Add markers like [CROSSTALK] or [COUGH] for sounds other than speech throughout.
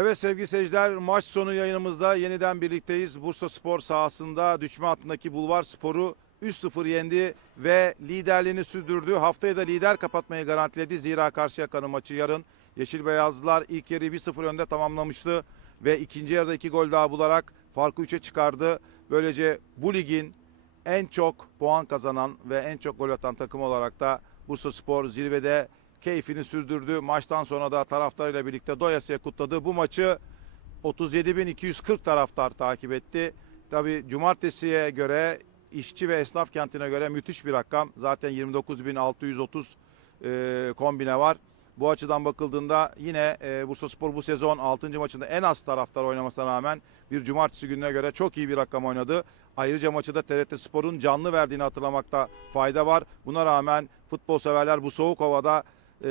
Evet sevgili seyirciler maç sonu yayınımızda yeniden birlikteyiz. Bursa Spor sahasında düşme hattındaki Bulvar Spor'u 3-0 yendi ve liderliğini sürdürdü. Haftaya da lider kapatmayı garantiledi. Zira Karşıyaka'nın maçı yarın. Yeşil Beyazlılar ilk yarıyı 1-0 önde tamamlamıştı ve ikinci yarıda iki gol daha bularak farkı 3'e çıkardı. Böylece bu ligin en çok puan kazanan ve en çok gol atan takım olarak da Bursa Spor zirvede keyfini sürdürdü. Maçtan sonra da taraftarıyla birlikte doyasıya kutladı. Bu maçı 37.240 taraftar takip etti. Tabi cumartesiye göre işçi ve esnaf kentine göre müthiş bir rakam. Zaten 29.630 e, kombine var. Bu açıdan bakıldığında yine e, Bursa Spor bu sezon 6. maçında en az taraftar oynamasına rağmen bir cumartesi gününe göre çok iyi bir rakam oynadı. Ayrıca maçı da TRT Spor'un canlı verdiğini hatırlamakta fayda var. Buna rağmen futbol severler bu soğuk havada e,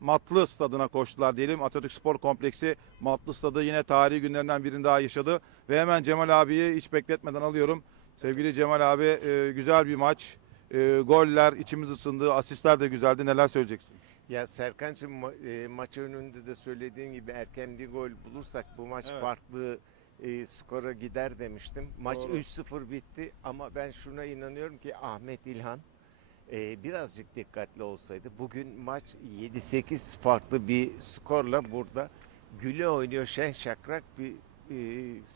Matlı stadına koştular diyelim. Atatürk Spor Kompleksi Matlı stadı yine tarihi günlerinden birini daha yaşadı. Ve hemen Cemal abiyi hiç bekletmeden alıyorum. Sevgili Cemal abi e, güzel bir maç. E, goller içimiz ısındı. Asistler de güzeldi. Neler söyleyeceksin? Ya Serkan'cığım ma- e, maç önünde de söylediğin gibi erken bir gol bulursak bu maç Evet. farklı e, skora gider demiştim. Maç Doğru. 3-0 bitti ama ben şuna inanıyorum ki Ahmet İlhan e, birazcık dikkatli olsaydı bugün maç 7-8 farklı bir skorla burada güle oynuyor şen şakrak bir e,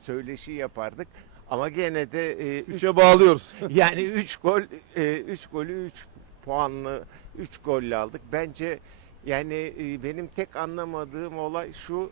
söyleşi yapardık. Ama gene de e, üç- 3'e bağlıyoruz. [LAUGHS] yani 3 gol 3 golü 3 puanlı 3 golle aldık. Bence yani e, benim tek anlamadığım olay şu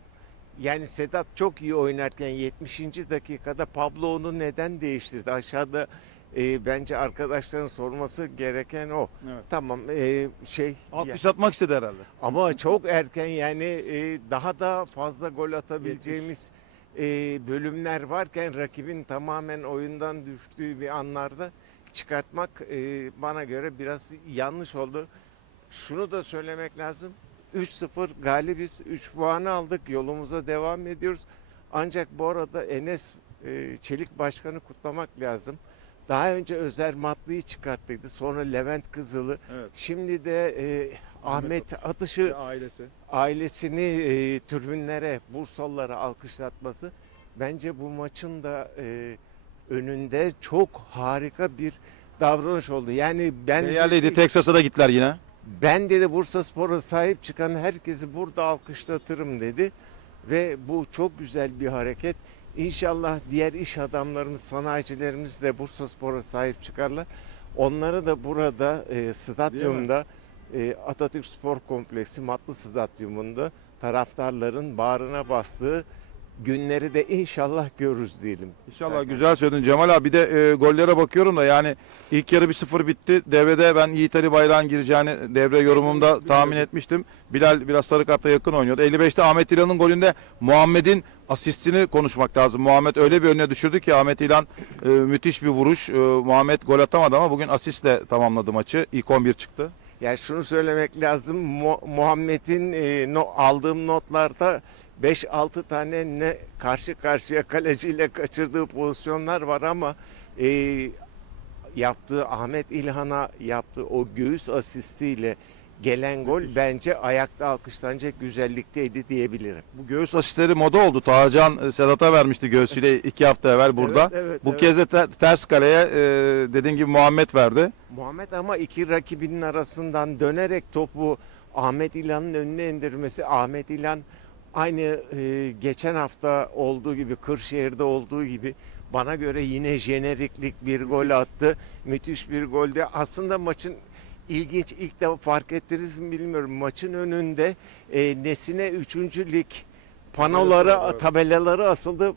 yani Sedat çok iyi oynarken 70. dakikada Pablo onu neden değiştirdi? Aşağıda e, bence arkadaşların sorması gereken o. Evet. Tamam e, şey 60 atmak istedi herhalde. ama çok erken yani e, daha da fazla gol atabileceğimiz e, bölümler varken rakibin tamamen oyundan düştüğü bir anlarda çıkartmak e, bana göre biraz yanlış oldu. Şunu da söylemek lazım. 3-0 galibiz. 3 puanı aldık. Yolumuza devam ediyoruz. Ancak bu arada Enes e, Çelik Başkanı kutlamak lazım. Daha önce Özer Matlı'yı çıkarttıydı. Sonra Levent Kızıl'ı. Evet. Şimdi de e, Ahmet Atış'ı ailesi. ailesini e, tribünlere, Bursalılara alkışlatması bence bu maçın da e, önünde çok harika bir davranış oldu. Yani ben Değerliydi. Texas'a da gittiler yine. ben dedi Bursa Spor'a sahip çıkan herkesi burada alkışlatırım dedi. Ve bu çok güzel bir hareket. İnşallah diğer iş adamlarımız, sanayicilerimiz de Bursa Spor'a sahip çıkarlar. Onları da burada e, stadyumda e, Atatürk Spor Kompleksi Matlı Stadyumunda taraftarların bağrına bastığı günleri de inşallah görürüz diyelim. İnşallah Serkan. güzel söyledin Cemal abi. Bir de e, gollere bakıyorum da yani ilk yarı bir sıfır bitti. Devrede ben Yiğit Ali Bayrağ'ın gireceğini devre yorumumda tahmin etmiştim. Bilal biraz sarı karta yakın oynuyordu. 55'te Ahmet İlhan'ın golünde Muhammed'in asistini konuşmak lazım. Muhammed öyle bir önüne düşürdü ki Ahmet İlhan e, müthiş bir vuruş. E, Muhammed gol atamadı ama bugün asistle tamamladı maçı. İlk 11 çıktı. Yani şunu söylemek lazım. Mu- Muhammed'in e, no- aldığım notlarda 5-6 tane ne karşı karşıya kaleciyle kaçırdığı pozisyonlar var ama e, yaptığı Ahmet İlhan'a yaptığı o göğüs asistiyle gelen gol bence ayakta alkışlanacak güzellikteydi diyebilirim. Bu göğüs asistleri moda oldu. Tahacan e, Sedat'a vermişti göğsüyle iki hafta evvel burada. Evet, evet, Bu evet. kez de te- ters kaleye e, dediğin gibi Muhammed verdi. Muhammed ama iki rakibinin arasından dönerek topu Ahmet İlhan'ın önüne indirmesi. Ahmet İlhan aynı e, geçen hafta olduğu gibi Kırşehir'de olduğu gibi bana göre yine jeneriklik bir gol attı. Müthiş bir golde. Aslında maçın ilginç ilk defa fark ettiniz mi bilmiyorum. Maçın önünde e, Nesine 3. lig panoları, Evet, evet. tabelaları asıldı.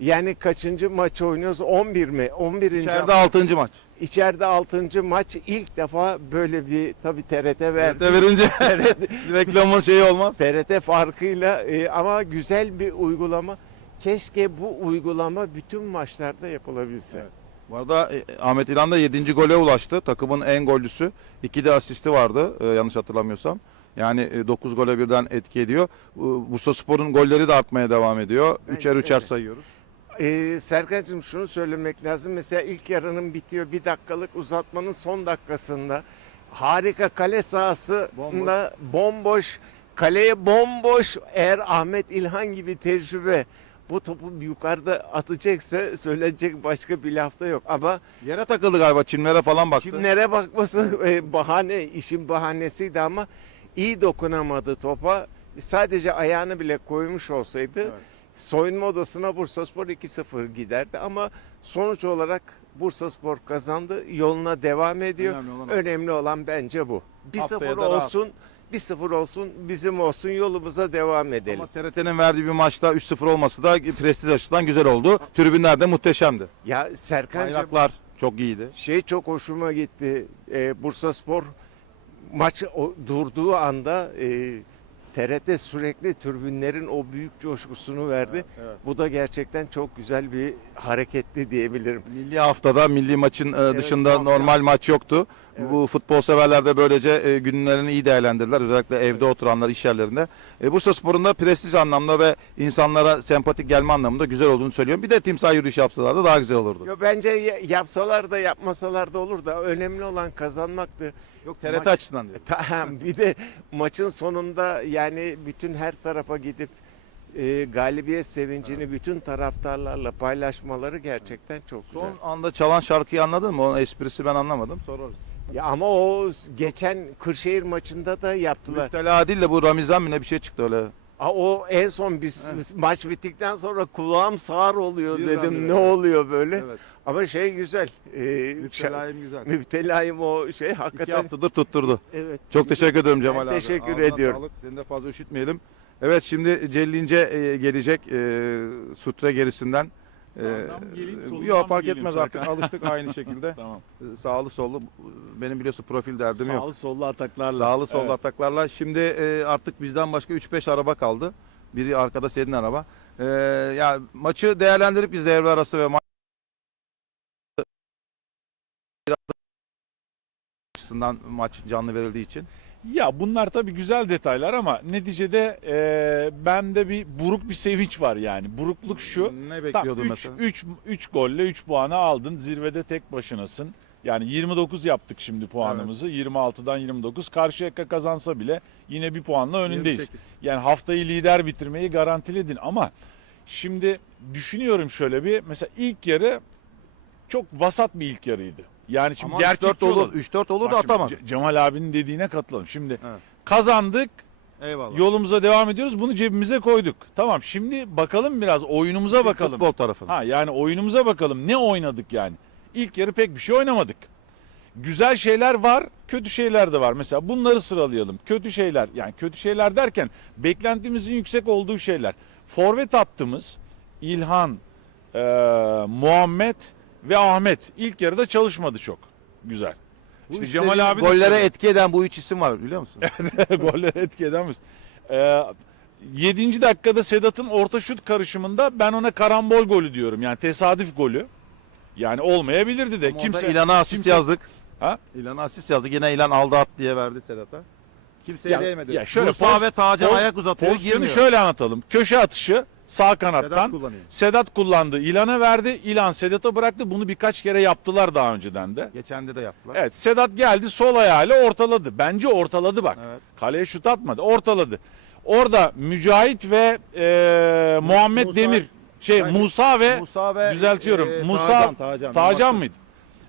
Yani kaçıncı maç oynuyoruz? 11 mi? 11. İçeride 6. maç. İçeride 6. maç ilk defa böyle bir tabii TRT verdi. De verince [LAUGHS] reklamın şeyi olmaz. TRT farkıyla e, ama güzel bir uygulama. Keşke bu uygulama bütün maçlarda yapılabilse. Evet. Bu arada e, Ahmet İlhan da 7. gole ulaştı. Takımın en golcüsü. 2 de asisti vardı e, yanlış hatırlamıyorsam. Yani 9 gole birden etki ediyor. Bu- Bursa Spor'un golleri de artmaya devam ediyor. Evet, Üçer üçer evet. sayıyoruz. Ee, Serkan'cığım şunu söylemek lazım. Mesela ilk yarının bitiyor bir dakikalık uzatmanın son dakikasında harika kale sahasında bomboş kaleye bomboş eğer Ahmet İlhan gibi tecrübe bu topu yukarıda atacaksa söylenecek başka bir lafta yok. Ama Yere takıldı galiba çimlere falan baktı. Çimlere bakması [LAUGHS] e, bahane, işin bahanesiydi ama iyi dokunamadı topa. Sadece ayağını bile koymuş olsaydı Evet. soyunma odasına Bursaspor 2-0 giderdi ama sonuç olarak Bursaspor kazandı. Yoluna devam ediyor. Önemli olan. Önemli olan bence bu. 1-0 Haftaya da rahat. Olsun. 1-0 olsun, bizim olsun, yolumuza devam edelim. Ama TRT'nin verdiği bir maçta 3-0 olması da prestij açısından güzel oldu. Tribünler de muhteşemdi. Ya Serkan'cığım Bayraklar çok iyiydi. Şey çok hoşuma gitti. Ee, Bursa Spor maç o- durduğu anda e, TRT sürekli tribünlerin o büyük coşkusunu verdi. Evet. Bu da gerçekten çok güzel bir hareketti diyebilirim. Milli haftada milli maçın e, dışında hafta. normal maç yoktu. Evet. Bu futbol severler de böylece e, günlerini iyi değerlendirdiler. Özellikle evde oturanlar iş yerlerinde. E, Bursa Spor'un da prestij anlamda ve insanlara sempatik gelme anlamında güzel olduğunu söylüyorum. Bir de timsah yürüyüşü yapsalar da daha güzel olurdu. Yo, bence ya- yapsalar da yapmasalar da olur da önemli olan kazanmaktı. Yok TRT Maç- açısından diyor. [LAUGHS] Tamam bir de maçın sonunda yani bütün her tarafa gidip e, galibiyet sevincini bütün taraftarlarla paylaşmaları gerçekten çok güzel. Son anda çalan şarkıyı anladın mı? Onun esprisi ben anlamadım. Sorarız. Ya ama o geçen Kırşehir maçında da yaptılar. Müptela değil de bu Ramizan mı ne bir şey çıktı öyle. Aa, o en son biz Evet. maç bittikten sonra kulağım sağır oluyor Birdenbire, dedim. Ne evet. oluyor böyle? Evet. Ama şey güzel. E, Müptelayım güzel. müptelayım o şey İki hakikaten. haftadır tutturdu. Evet. Çok teşekkür ederim Ben Cemal abi. teşekkür Ağzına ediyorum. Sağlık. Seni de fazla üşütmeyelim. Evet şimdi Celil İnce e, gelecek e, sutre gerisinden. E, solundan yok fark geleyim etmez artık alıştık aynı şekilde. [LAUGHS] Tamam. Sağlı sollu benim biliyorsun profil derdim yok. Sağlı sollu ataklarla. Sağlı sollu Evet. ataklarla. Şimdi e, artık bizden başka 3-5 araba kaldı. Biri arkada senin araba. E, ya maçı değerlendirip biz devre arası ve maç açısından maç canlı verildiği için. Ya bunlar tabii güzel detaylar ama neticede e, bende bir buruk bir sevinç var yani. Burukluk şu. Ne bekliyordun 3 mesela? 3 3 golle 3 puanı aldın. Zirvede tek başınasın. Yani 29 yaptık şimdi puanımızı. 26'dan 29. Karşıyaka kazansa bile yine bir puanla önündeyiz. 28. Yani haftayı lider bitirmeyi garantiledin ama şimdi düşünüyorum şöyle bir mesela ilk yarı çok vasat bir ilk yarıydı. Yani şimdi Ama gerçekçi 3-4 olur. olalım. 3-4 olur Bak da şimdi atamadı. Ce- Cemal abinin dediğine katılalım. Şimdi Evet. kazandık, Eyvallah. yolumuza devam ediyoruz. Bunu cebimize koyduk. Tamam şimdi bakalım biraz oyunumuza bakalım. Futbol tarafına. Ha yani oyunumuza bakalım. Ne oynadık yani? İlk yarı pek bir şey oynamadık. Güzel şeyler var, kötü şeyler de var. Mesela bunları sıralayalım. Kötü şeyler, yani kötü şeyler derken beklentimizin yüksek olduğu şeyler. Forvet attığımız İlhan, eee, Muhammed ve Ahmet ilk yarıda çalışmadı çok. Güzel. Bu İşte Cemal abi de gollere söyledi. etki eden bu üç isim var biliyor musun? [LAUGHS] Goller etki edemez. Ee, 7. dakikada Sedat'ın orta şut karışımında ben ona karambol golü diyorum. Yani tesadüf golü. Yani olmayabilirdi de. Ama Kimse İlan'a asist kimse- yazdık. Ha? İlan'a asist yazdık. Yine İlan aldı at diye verdi Sedat'a. Kimseye Ya- değmedi. ya şöyle Musa poz- ve Tacan poz- ayak uzatıyor pozisyonu girmiyor. şöyle anlatalım. Köşe atışı sağ Sedat kanattan kullanıyor. Sedat kullandı. İlan'a verdi. İlan Sedat'a bıraktı. Bunu birkaç kere yaptılar daha önceden de. Geçen de de yaptılar. Evet Sedat geldi sol ayağıyla ortaladı. Bence ortaladı bak. Evet. Kaleye şut atmadı. Ortaladı. Orada Mücahit ve e, Muhammed Musa- Demir şey Musa ve Musa ve düzeltiyorum. e, Musa Tacan, Tacan, Tacan mıydı?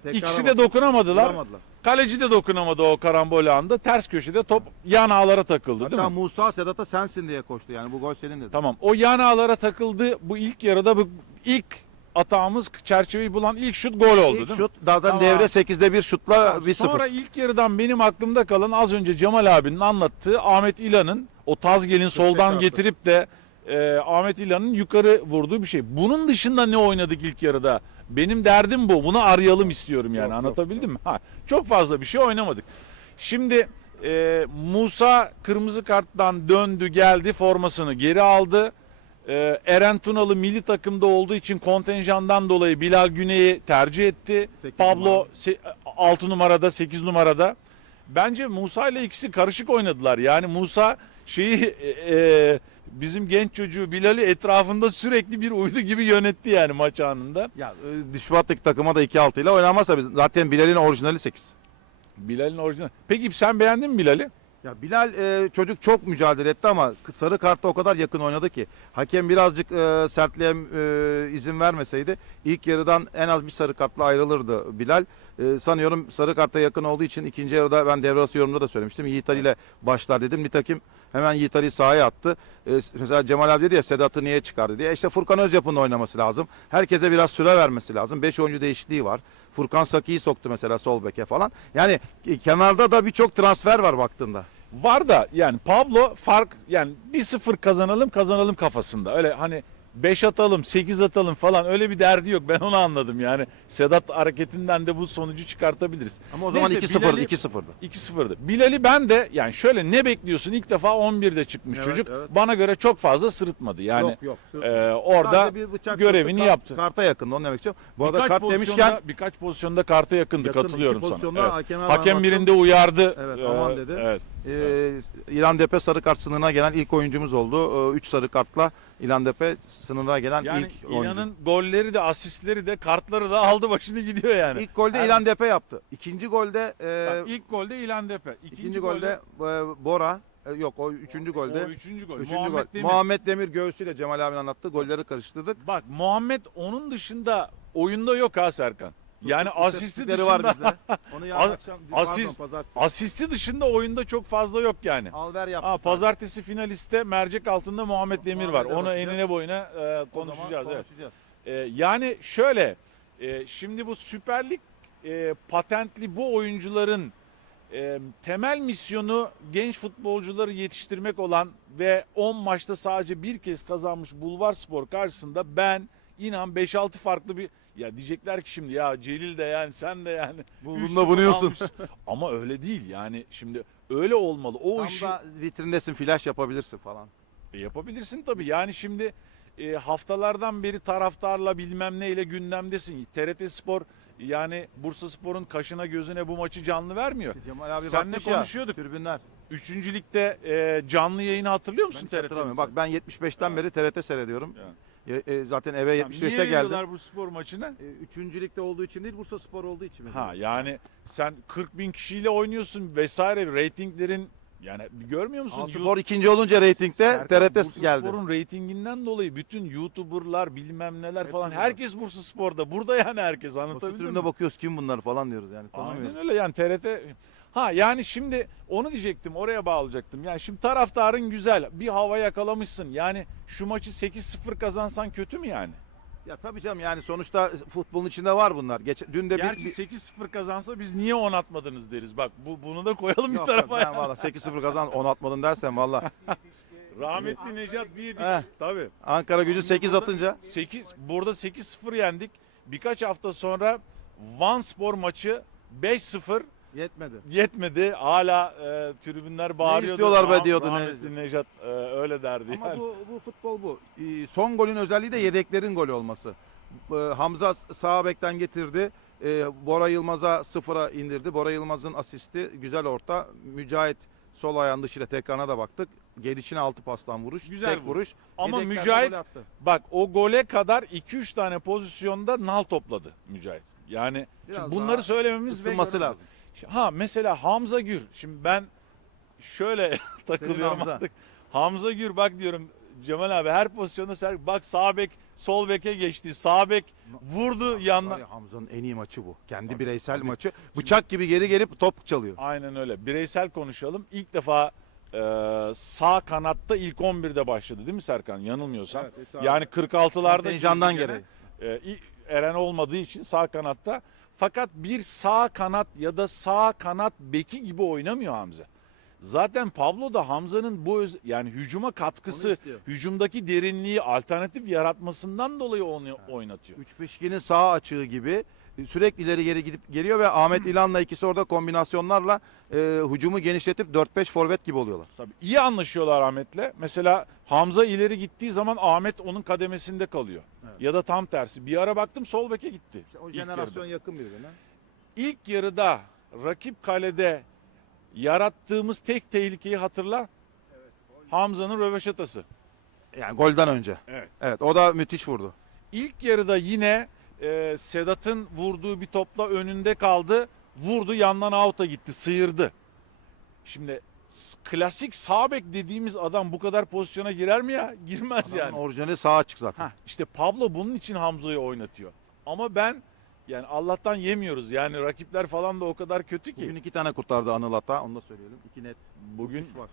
Tekrar İkisi de dokunamadılar. Kaleci de dokunamadı o karambol anda. Ters köşede top yan ağlara takıldı değil Hatta mi? Musa Sedat'a sensin diye koştu yani bu gol senin dedi. Tamam. O yan ağlara takıldı. Bu ilk yarıda bu ilk atağımız çerçeveyi bulan ilk şut gol oldu İlk değil mi? şut zaten Tamam. devre 8'de bir şutla Tamam, 1-0. Sonra ilk yarıdan benim aklımda kalan az önce Cemal abinin anlattığı Ahmet İlan'ın o Tazgel'in soldan attı. getirip de e, Ahmet İlan'ın yukarı vurduğu bir şey. Bunun dışında ne oynadık ilk yarıda? Benim derdim bu. Bunu arayalım istiyorum yani. Yok, yok, Anlatabildim mi? Ha, çok fazla bir şey oynamadık. Şimdi e, Musa kırmızı karttan döndü geldi formasını geri aldı. E, Eren Tunalı milli takımda olduğu için kontenjandan dolayı Bilal Güney'i tercih etti. Sekiz Pablo 6 numarada 8 numarada. Bence Musa ile ikisi karışık oynadılar. Yani Musa şeyi e, e, bizim genç çocuğu Bilal'i etrafında sürekli bir uydu gibi yönetti yani maç anında. Ya e, düşme hattaki takıma da 2-6 ile oynanmaz tabii. Zaten Bilal'in orijinali 8. Bilal'in orijinal. Peki sen beğendin mi Bilal'i? Ya Bilal e, çocuk çok mücadele etti ama sarı kartta o kadar yakın oynadı ki hakem birazcık e, sertliğe e, izin vermeseydi ilk yarıdan en az bir sarı kartla ayrılırdı Bilal. E, sanıyorum sarı karta yakın olduğu için ikinci yarıda ben devre arası yorumda da söylemiştim. Yiğit Ali ile başlar dedim. Nitekim hemen Yiğit Ali'yi sahaya attı. E, mesela Cemal abi dedi ya Sedat'ı niye çıkardı diye. İşte Furkan Özyapı'nın oynaması lazım. Herkese biraz süre vermesi lazım. 5 oyuncu değişikliği var. Furkan Saki'yi soktu mesela sol beke falan. Yani e, kenarda da birçok transfer var baktığında. Var da yani Pablo fark yani 1-0 kazanalım kazanalım kafasında. Öyle hani 5 atalım 8 atalım falan öyle bir derdi yok. Ben onu anladım yani. Sedat hareketinden de bu sonucu çıkartabiliriz. Ama o zaman Neyse, 2-0'dı. Bilal'i- 2-0'dı. 2-0'dı. Bilal'i ben de yani şöyle ne bekliyorsun? İlk defa 11'de çıkmış Evet, çocuk. evet. Bana göre çok fazla sırıtmadı. Yani yok yok. e, orada Sadece bir bıçak görevini soktu, kart- yaptı. Karta yakındı onu demek istiyorum. Bu arada birkaç kart pozisyonda, demişken birkaç pozisyonda karta yakındı Yakın, katılıyorum iki sana. pozisyonda Evet. hakeme Hakem birinde uyardı. Evet, Ee, aman dedi. Evet. e, İlan Depe sarı kart sınırına gelen ilk oyuncumuz oldu. 3 sarı kartla İlan Depe sınırına gelen Yani ilk oyuncu. İlhan'ın golleri de asistleri de kartları da aldı başını gidiyor yani. İlk golde Her- İlan Depe yaptı. İkinci golde e, Bak, ilk golde İlhan Depe. İkinci, ikinci golde e, Bora e, yok o üçüncü golde. O üçüncü gol. Üçüncü Muhammed gol. Demir. Muhammed Demir göğsüyle Cemal abinin anlattı. Golleri karıştırdık. Bak Muhammed onun dışında oyunda yok ha Serkan. Yani asisti dışında, var bizde. [LAUGHS] Onu yarın As- akşam asist- pardon, pazartesi. asisti dışında oyunda çok fazla yok yani. Alver yaptı. Ha, pazartesi finaliste mercek altında Muhammed Demir var. Muhammed'e Onu bakacağız. enine boyuna e, O zaman konuşacağız. Evet. konuşacağız. E, yani şöyle e, şimdi bu Süper Lig e, patentli bu oyuncuların e, temel misyonu genç futbolcuları yetiştirmek olan ve 10 maçta sadece bir kez kazanmış Bulvar Spor karşısında ben inan 5-6 farklı bir ya diyecekler ki şimdi ya Celil de yani sen de yani üç sıfır bunuyorsun. almış. Ama öyle değil yani şimdi öyle olmalı. O Tam işi da vitrindesin flash yapabilirsin falan. e, yapabilirsin tabii. Yani şimdi e, haftalardan beri taraftarla bilmem neyle gündemdesin. TRT Spor yani Bursa Spor'un kaşına gözüne bu maçı canlı vermiyor. Cemal abi Seninle bakmış ya, konuşuyorduk. Tribünler. Üçüncü ligde e, canlı yayını hatırlıyor Ben musun hiç TRT'nin hatırlamıyorum. Bak ben 75'ten beri TRT seyrediyorum. Yani. E, e, zaten eve Tamam, 75'te Niye geldim. bu spor maçını? E, Üçüncü ligde olduğu için değil Bursa Spor olduğu için. mesela. Ha yani sen 40 bin kişiyle oynuyorsun vesaire reytinglerin yani görmüyor musun? Al You- Spor ikinci olunca reytingde Serkan, TRT Bursa geldi. Spor'un reytinginden dolayı bütün YouTuber'lar bilmem neler Hepsi falan burada. herkes Bursa Spor'da. Burada yani herkes Bursa anlatabildim tribünde mi? bakıyoruz kim bunlar falan diyoruz yani. Aynen Tanımıyorum. öyle yani TRT Ha yani şimdi onu diyecektim oraya bağlayacaktım. Yani şimdi taraftarın güzel bir hava yakalamışsın. Yani şu maçı 8-0 kazansan kötü mü yani? Ya tabii canım yani sonuçta futbolun içinde var bunlar. Geç, dün de bir, Gerçi bir... 8-0 kazansa biz niye 10 atmadınız deriz. Bak bu bunu da koyalım Yok, bir tarafa. ben ya. valla 8-0 kazan 10 atmadın dersen valla. [LAUGHS] Rahmetli Necat bir yedik. Heh. Tabii. Ankara gücü 8 atınca 8 burada 8-0 yendik. Birkaç hafta sonra Van Spor maçı 5-0 yetmedi. yetmedi. Hala e, tribünler bağırıyordu. istiyorlar be Rah- diyordu, ne- Rahmetli Necat e, öyle derdi. Ama yani. bu, bu futbol bu. Ee, son golün özelliği de yedeklerin golü olması. Ee, Hamza sağ bekten getirdi. Ee, Bora Yılmaz'a sıfıra indirdi. Bora Yılmaz'ın asisti güzel orta. Mücahit sol ayağın dışıyla tekrarına da baktık. Gelişine altı pastan vuruş. Güzel tek vuruş. Ama Yedekler de Mücahit. Bak o gole kadar 2-3 tane pozisyonda nal topladı Mücahit. Yani Biraz bunları söylememiz ve lazım. Ha mesela Hamza Gür. Şimdi ben şöyle [LAUGHS] takılıyorum Hamza. artık. Hamza Gür bak diyorum Cemal abi her pozisyonda ser bak sağ bek sol beke geçti. Sağ bek vurdu yandan. ya, Hamza'nın en iyi maçı bu. Kendi Tabii, bireysel tabii. maçı. Bıçak gibi geri gelip top çalıyor. Aynen öyle. Bireysel konuşalım. İlk defa e, sağ kanatta ilk 11'de başladı değil mi Serkan? Yanılmıyorsam. Evet, sağ- yani 46'larda Kontenjandan gereği. E, i- Eren olmadığı için sağ kanatta. Fakat bir sağ kanat ya da sağ kanat beki gibi oynamıyor Hamza. Zaten Pablo da Hamza'nın bu öz- yani hücuma katkısı, hücumdaki derinliği, alternatif yaratmasından dolayı onu oynatıyor. 3-5-2'nin sağ açığı gibi sürekli ileri geri gidip geliyor ve Ahmet İlhan'la ikisi orada kombinasyonlarla e, hücumu genişletip 4-5 forvet gibi oluyorlar. Tabii iyi anlaşıyorlar Ahmet'le. Mesela Hamza ileri gittiği zaman Ahmet onun kademesinde kalıyor. Evet. Ya da tam tersi. Bir ara baktım sol beke gitti. O İlk jenerasyon yarıda. yakın birbirine. İlk yarıda rakip kalede yarattığımız tek tehlikeyi hatırla. Hamza'nın röveşatası. Yani golden önce. Evet. Evet o da müthiş vurdu. İlk yarıda yine e, Sedat'ın vurduğu bir topla önünde kaldı. Vurdu yandan out'a gitti, sıyırdı. Şimdi klasik sağ bek dediğimiz adam bu kadar pozisyona girer mi ya? [LAUGHS] Girmez Yani yani. orijinali sağ açık zaten. Hah, işte Pablo bunun için Hamza'yı oynatıyor. Ama ben yani Allah'tan yemiyoruz. Yani rakipler falan da o kadar kötü ki. Bugün iki tane kurtardı Anıl Ata. Onu da söyleyelim. İki net Bugün var.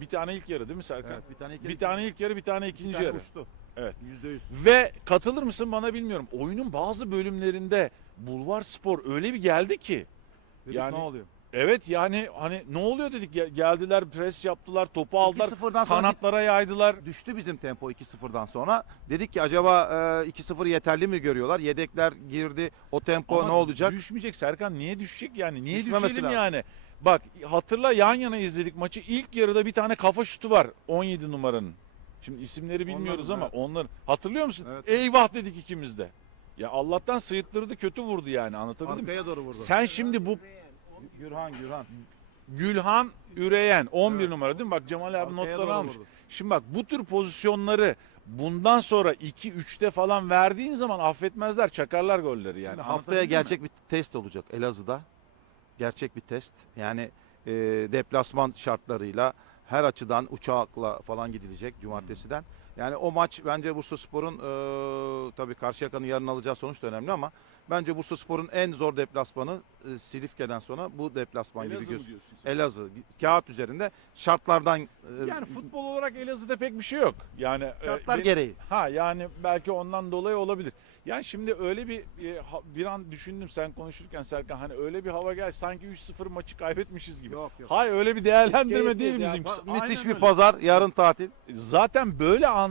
Bir tane ilk yarı değil mi Serkan? Evet, bir tane iki Bir tane ilk yarı, bir tane bir ikinci tane yarı. uçtu. Evet. Yüzde yüz. Ve katılır mısın bana bilmiyorum. Oyunun bazı bölümlerinde Bulvar Spor öyle bir geldi ki. Dedik, Yani- ne oluyor? Evet yani hani ne oluyor dedik. Gel- Geldiler, pres yaptılar, topu aldılar, 2-0'dan sonra kanatlara yaydılar. düştü bizim tempo 2-0'dan sonra. Dedik ki acaba e, 2-0 yeterli mi görüyorlar? Yedekler girdi. O tempo Ama ne olacak? Düşmeyecek Serkan. Niye düşecek yani? Niye Düşmemesi düşelim lazım. yani? Bak hatırla yan yana izledik maçı. İlk yarıda bir tane kafa şutu var 17 numaranın. Şimdi isimleri bilmiyoruz Onların, ama onların hatırlıyor musun? Evet. Eyvah dedik ikimiz de. Ya Allah'tan sıyıttırdı kötü vurdu yani anlatabildim mi? Arkaya doğru vurdu. Sen şimdi bu Gürhan Gürhan. Gülhan Üreyen 11 Evet. numara değil mi? Bak Cemal abi Arkaya notları almış. vurdu. Şimdi bak bu tür pozisyonları bundan sonra 2-3'te falan verdiğin zaman affetmezler. Çakarlar golleri yani. Şimdi haftaya Anlatabildim mi? gerçek bir test olacak Elazığ'da. Gerçek bir test. Yani e, deplasman şartlarıyla her açıdan uçakla falan gidilecek cumartesiden. Yani o maç bence Bursaspor'un e, tabii Karşıyaka'nın yarın alacağı sonuç da önemli ama bence Bursaspor'un en zor deplasmanı e, Silifke'den sonra bu deplasman Elazığ gibi mı gözüküyor. diyorsun sen? Elazığ kağıt üzerinde şartlardan e, Yani futbol olarak Elazığ'da pek bir şey yok. Yani e, şartlar benim- gereği. Ha yani belki ondan dolayı olabilir. Yani şimdi öyle bir e, ha- bir an düşündüm sen konuşurken Serkan hani öyle bir hava gel sanki 3-0 maçı kaybetmişiz gibi. Yok yok. Hayır öyle bir değerlendirme Keyifliydi değil ya. bizimkisi. Müthiş Aynen bir öyle. pazar, yarın tatil. Zaten böyle an